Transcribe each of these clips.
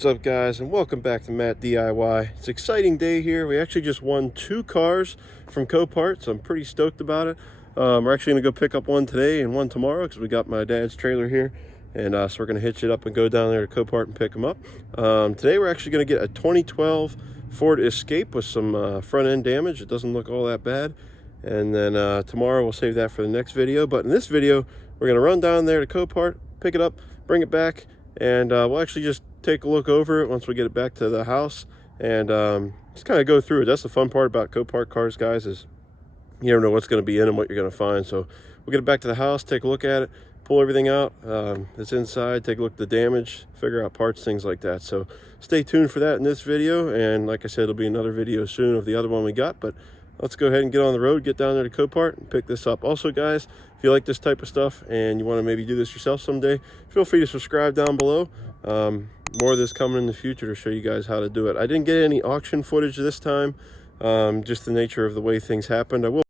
What's up, guys, and welcome back to MattDIY. It's an exciting day here. We actually just won 2 cars from Copart, so I'm pretty stoked about it. We're actually going to go pick up one today and one tomorrow because we got my dad's trailer here, and so we're going to hitch it up and go down there to Copart and pick them up. Today we're actually going to get a 2012 Ford Escape with some front end damage. It doesn't look all that bad. And then tomorrow we'll save that for the next video. But in this video, we're going to run down there to Copart, pick it up, bring it back, and we'll actually just take a look over it once we get it back to the house, and just kind of go through it. That's the fun part about Copart cars, guys, is you never know what's going to be in them, what you're going to find. So we'll get it back to the house, take a look at it, pull everything out that's inside, take a look at the damage, figure out parts, things like that. So stay tuned for that in this video, and like I said, it'll be another video soon of the other one we got. But let's go ahead and get on the road, get down there to Copart and pick this up. Also, guys, if you like this type of stuff and you want to maybe do this yourself someday, feel free to subscribe down below. More of this coming in the future to show you guys how to do it. I didn't get any auction footage this time, just the nature of the way things happened. I will.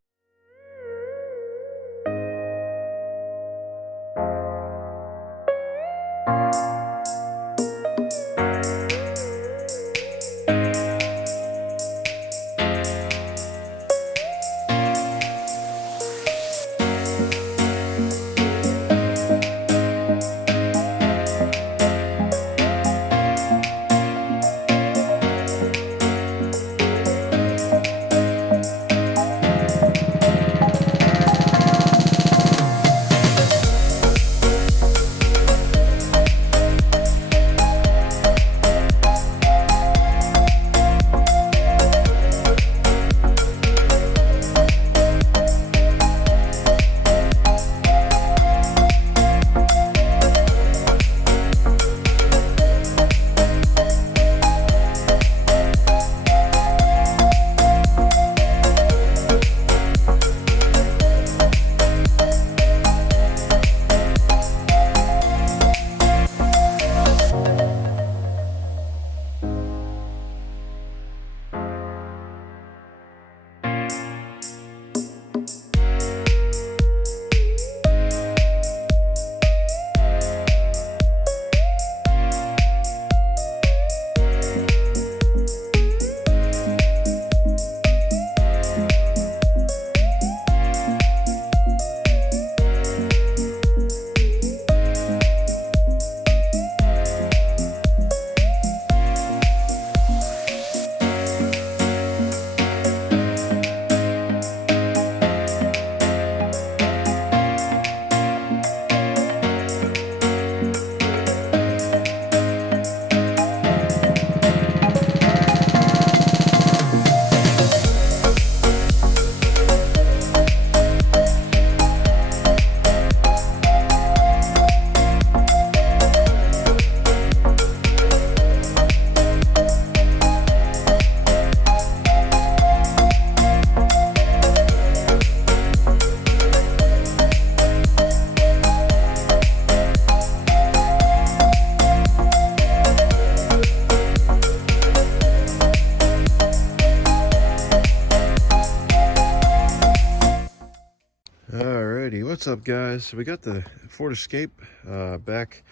Alrighty, what's up, guys? So we got the Ford Escape back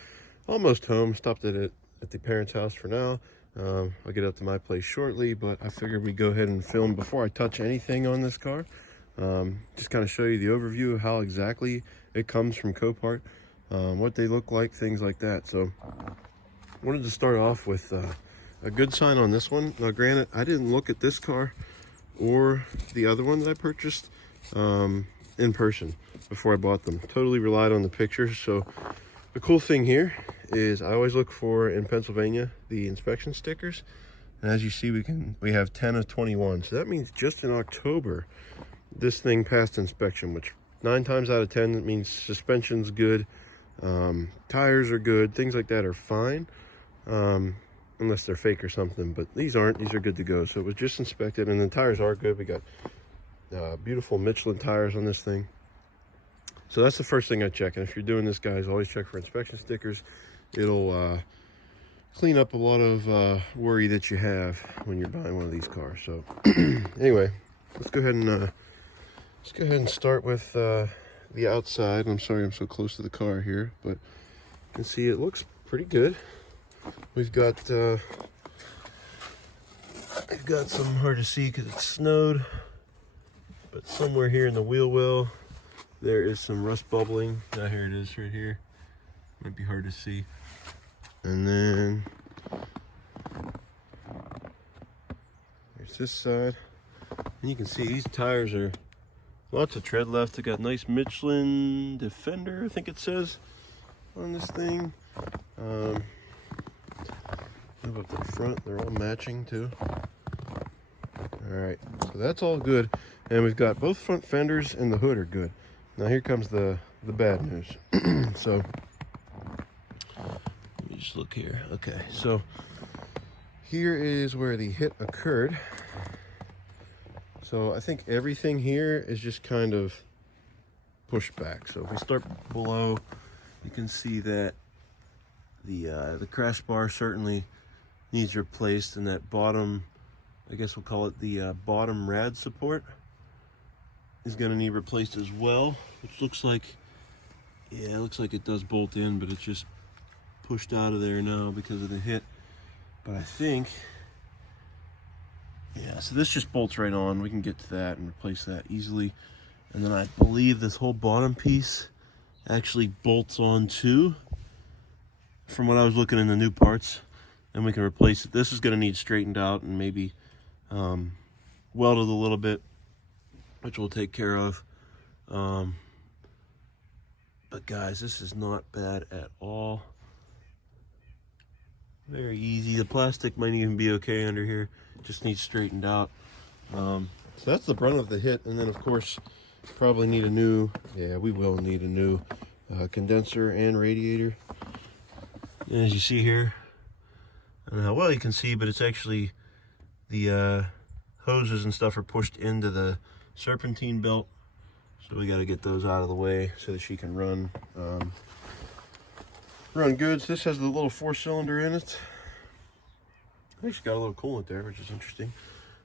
almost home. Stopped it at the parents' house for now. I'll get up to my place shortly, but I figured we'd go ahead and film before I touch anything on this car. Just kind of show you the overview of how exactly it comes from Copart, what they look like, things like that. So I wanted to start off with a good sign on this one. Now, granted, I didn't look at this car or the other one that I purchased in person before I bought them. Totally relied on the pictures. So the cool thing here is I always look for, in Pennsylvania, the inspection stickers, and as you see, we have 10 of 21. So that means just in October this thing passed inspection, which 9 times out of 10 it means suspension's good, tires are good, things like that are fine, unless they're fake or something. But these aren't. These are good to go. So it was just inspected, and the tires are good. We got beautiful Michelin tires on this thing. So that's the first thing I check. And if you're doing this, guys, always check for inspection stickers. It'll clean up a lot of worry that you have when you're buying one of these cars. So anyway, let's go ahead and start with the outside. I'm sorry I'm so close to the car here, but you can see it looks pretty good. we've got some hard to see because it snowed, but somewhere here in the wheel well there is some rust bubbling. Here it is right here. Might be hard to see. And then there's this side, and you can see these tires are lots of tread left. They got nice Michelin Defender, I think it says on this thing. Up the front, they're all matching too. All right, so that's all good, and we've got both front fenders and the hood are good. Now here comes the bad news. So let me just look here. Okay, so here is where the hit occurred. So I think everything here is just kind of pushed back. So if we start below, you can see that the crash bar certainly needs replaced, and that bottom, I guess we'll call it the bottom rad support, is going to need replaced as well, which looks like, yeah, it looks like it does bolt in, but it's just pushed out of there now because of the hit. But I think, yeah, so this just bolts right on. We can get to that and replace that easily. And then I believe this whole bottom piece actually bolts on too, from what I was looking in the new parts, and we can replace it. This is going to need straightened out and maybe welded a little bit, which we'll take care of. But guys, this is not bad at all. Very easy. The plastic might even be okay under here. Just needs straightened out. So that's the brunt of the hit. And then of course, probably need a new, yeah, we will need a new condenser and radiator. And as you see here, I don't know how well you can see, but it's actually the hoses and stuff are pushed into the serpentine belt. So we got to get those out of the way so that she can run goods. This has the little 4-cylinder in it. Actually got a little coolant there, which is interesting.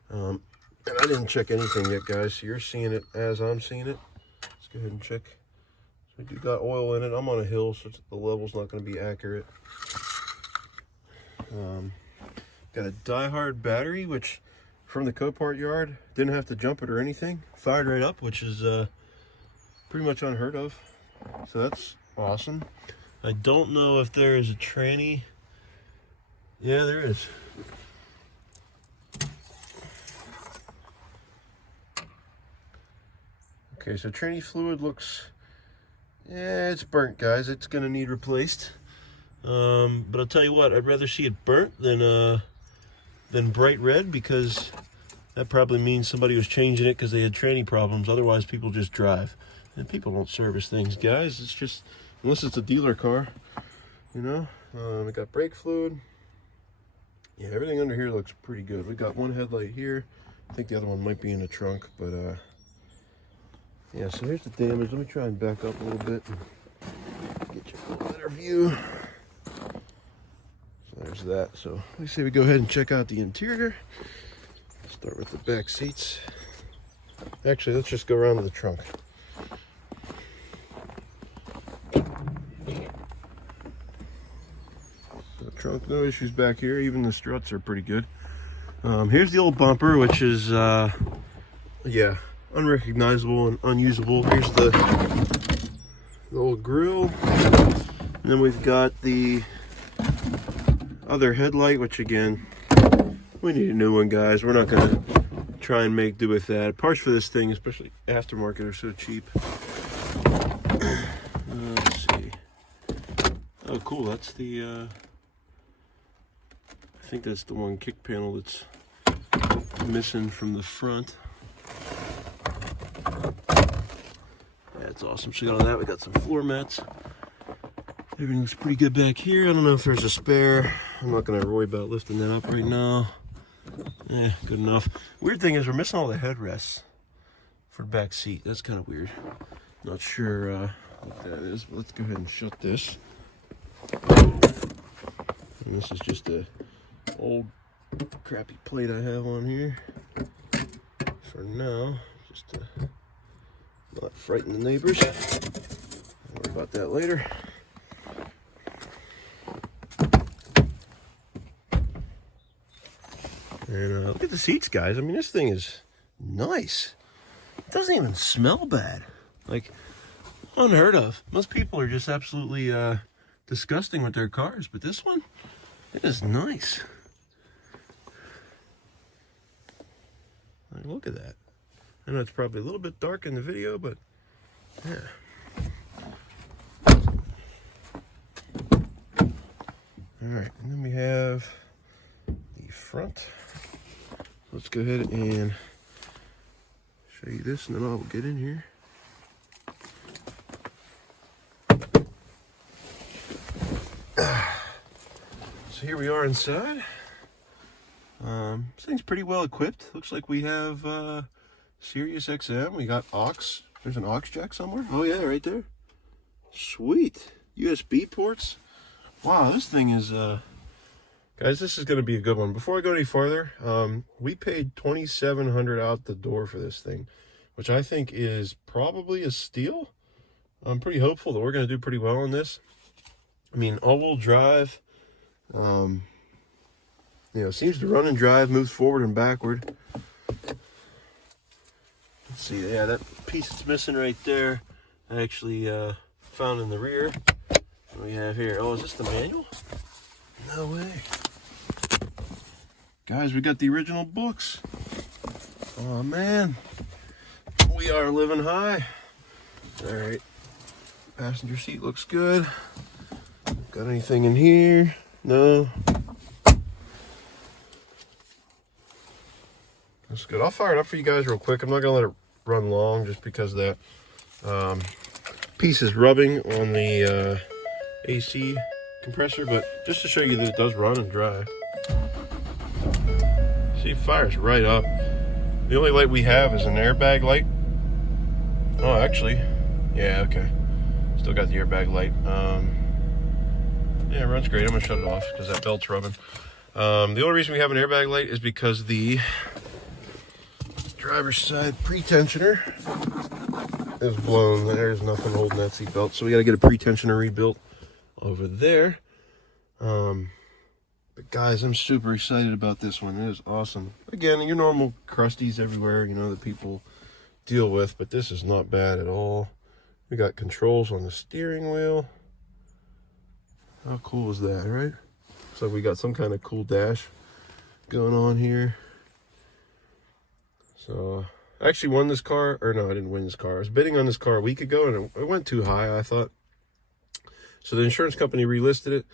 And I didn't check anything yet, guys, so you're seeing it as I'm seeing it. Let's go ahead and check. So we do got oil in it. I'm on a hill, so the level's not going to be accurate. Got a die-hard battery, which from the Copart yard, didn't have to jump it or anything. Fired right up, which is pretty much unheard of. So that's awesome. I don't know if there is a tranny. Yeah, there is. Okay, so tranny fluid looks, yeah, it's burnt, guys. It's gonna need replaced. But I'll tell you what, I'd rather see it burnt than bright red, because that probably means somebody was changing it because they had tranny problems. Otherwise, people just drive. And people don't service things, guys. It's just, unless it's a dealer car, you know. We got brake fluid. Yeah, everything under here looks pretty good. We got one headlight here. I think the other one might be in the trunk, but yeah, so here's the damage. Let me try and back up a little bit and get you a little better view. So there's that. So let's say we go ahead and check out the interior. Start with the back seats. Actually, let's just go around to the trunk. The trunk, no issues back here. Even the struts are pretty good. Here's the old bumper, which is, yeah, unrecognizable and unusable. Here's the old grill. And then we've got the other headlight, which again, we need a new one, guys. We're not going to try and make do with that. Parts for this thing, especially aftermarket, are so cheap. Let's see. Oh, cool. That's the, I think that's the one kick panel that's missing from the front. That's awesome. So we got all that. We got some floor mats. Everything looks pretty good back here. I don't know if there's a spare. I'm not going to worry about lifting that up right now. Good enough. Weird thing is we're missing all the headrests for the back seat. That's kind of weird. Not sure what that is, but let's go ahead and shut this. And this is just a old crappy plate I have on here for now, just to not frighten the neighbors. I'll worry about that later. And look at the seats, guys. I mean, this thing is nice. It doesn't even smell bad. Like, unheard of. Most people are just absolutely disgusting with their cars, but this one, it is nice. Like, look at that. I know it's probably a little bit dark in the video, but yeah. All right, and then we have the front. Let's go ahead and show you this, and then I'll get in here. So here we are inside. This thing's pretty well equipped. Looks like we have Sirius XM. We got aux. There's an aux jack somewhere. Oh yeah, right there. Sweet. USB ports. Wow, this thing is guys, this is going to be a good one. Before I go any farther, we paid $2,700 out the door for this thing, which I think is probably a steal. I'm pretty hopeful that we're going to do pretty well on this. I mean, all-wheel drive, you know, seems to run and drive, moves forward and backward. Let's see, yeah, that piece that's missing right there, I actually found in the rear. What do we have here? Oh, is this the manual? No way. Guys, we got the original books. Oh, man. We are living high. All right. Passenger seat looks good. Got anything in here? No. That's good. I'll fire it up for you guys real quick. I'm not going to let it run long just because that piece is rubbing on the AC compressor, but just to show you that it does run and drive. See, it fires right up. The only light we have is an airbag light. Oh, actually, yeah, okay. Still got the airbag light. Yeah, it runs great. I'm gonna shut it off because that belt's rubbing. The only reason we have an airbag light is because the driver's side pre-tensioner is blown. There's nothing holding that seat belt, so we got to get a pre-tensioner rebuilt over there. But guys, I'm super excited about this one. It is awesome. Again, your normal crusties everywhere, you know, that people deal with, but this is not bad at all. We got controls on the steering wheel. How cool is that, right? Looks like we got some kind of cool dash going on here. So I actually won this car, or no, I didn't win this car. I was bidding on this car a week ago, and it went too high, I thought. So the insurance company relisted it,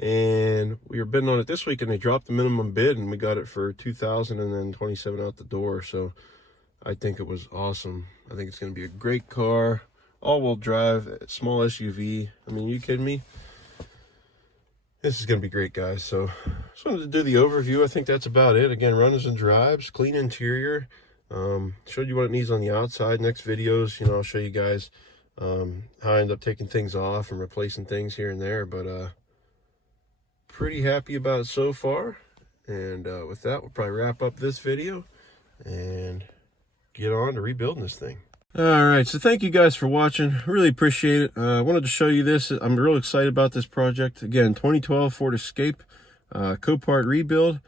and we were bidding on it this week, and they dropped the minimum bid, and we got it for $2,000 and then $27 out the door. So I think it was awesome. I think it's going to be a great car, all-wheel drive, small SUV. I mean, are you kidding me? This is going to be great, guys. So just wanted to do the overview. I think that's about it. Again, runs and drives, clean interior. Showed you what it needs on the outside. Next videos, you know, I'll show you guys how I end up taking things off and replacing things here and there. But pretty happy about it so far. And with that, we'll probably wrap up this video and get on to rebuilding this thing. All right, so thank you guys for watching. Really appreciate it. I wanted to show you this. I'm real excited about this project. Again, 2012 Ford Escape Copart rebuild.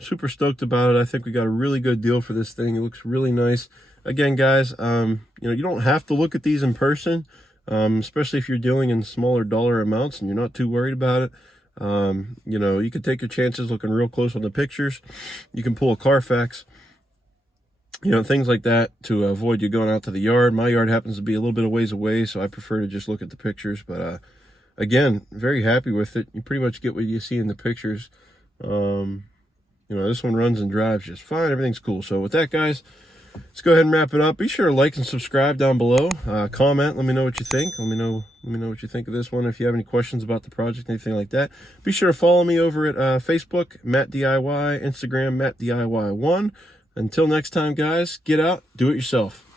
Super stoked about it. I think we got a really good deal for this thing. It looks really nice. Again, guys, you know, you don't have to look at these in person, especially if you're dealing in smaller dollar amounts and you're not too worried about it. You know, you can take your chances looking real close on the pictures. You can pull a Carfax, you know, things like that to avoid you going out to the yard. My yard happens to be a little bit of ways away, so I prefer to just look at the pictures. But again, very happy with it. You pretty much get what you see in the pictures. You know, this one runs and drives just fine. Everything's cool. So with that, guys, let's go ahead and wrap it up. Be sure to like and subscribe down below. Comment, let me know what you think. Let me know what you think of this one. If you have any questions about the project, anything like that, be sure to follow me over at Facebook, MattDIY, Instagram, MattDIY1. Until next time, guys, get out, do it yourself.